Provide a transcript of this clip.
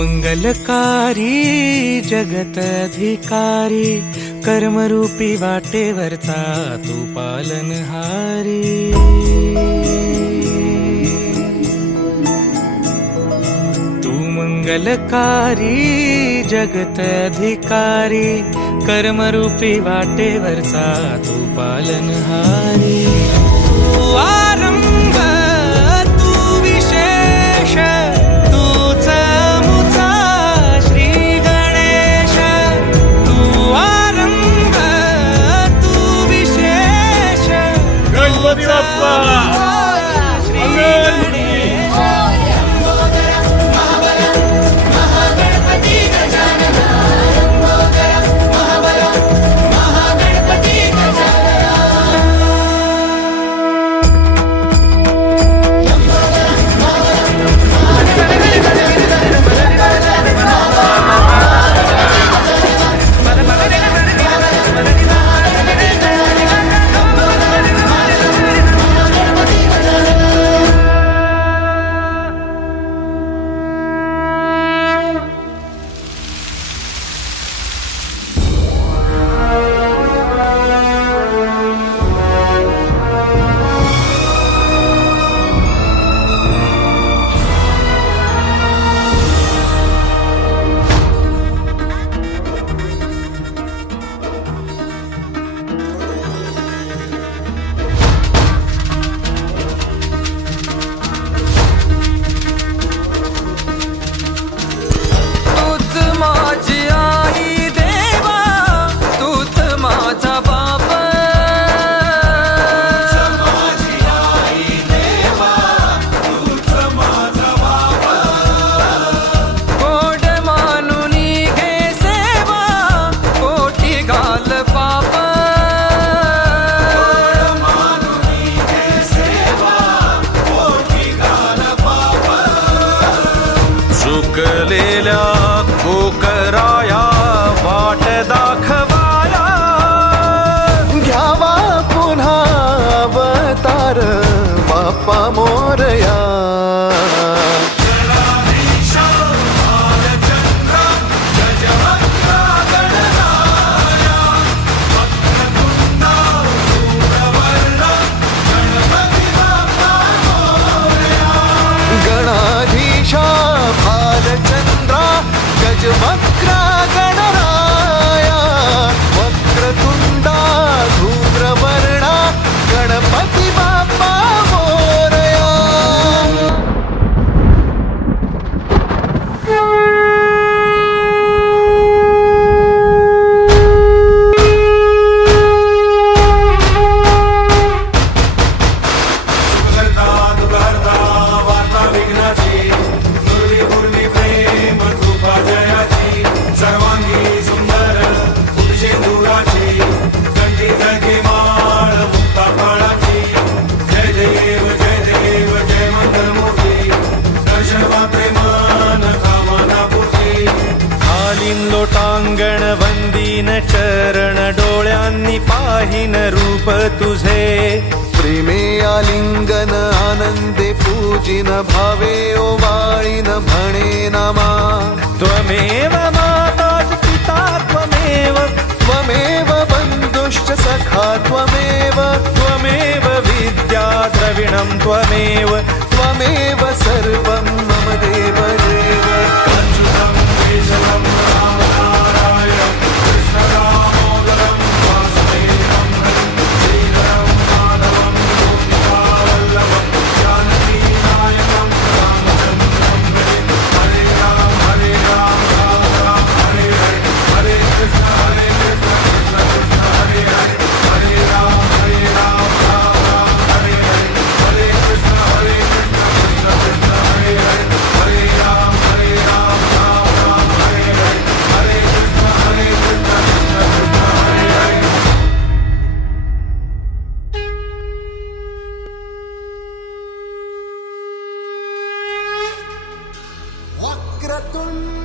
मंगलकारी जगत अधिकारी, कर्मरूपी वाटेवरचा तू पालनहारी। तू मंगलकारी जगत अधिकारी, कर्मरूपी वाटेवरचा तू पालनहारी। तू आरंभ तू विशेष, तूच मुचा श्री गणेश। तू आरंभ तू विशेष, गणपती बाप्पा श्री गणेश। चुकलेल्या कोकराया वाट दाखवाया, घ्यावा पुन्हा अवतार बाप्पा मोरया। गणाधीशा भालचंद्रा गजवक्रा गणराया, वक्रतुंडा धूम्रवर्णा गणपती बाप्पा मोरया। लोटांगण वंदीन चरण, डोळ्यांनी पाहिन रूप तुझे। प्रेमे आलिंगन आनंदे पूजिन, भावे ओवाळीन भने नमा। त्वमेव माता पिता त्वमेव, त्वमेव बन्धुश्च सखा त्वमेव। त्वमेव विद्या द्रविणं त्वमेव, त्वमेव सर्वं मम देव देव। वक्रतुंड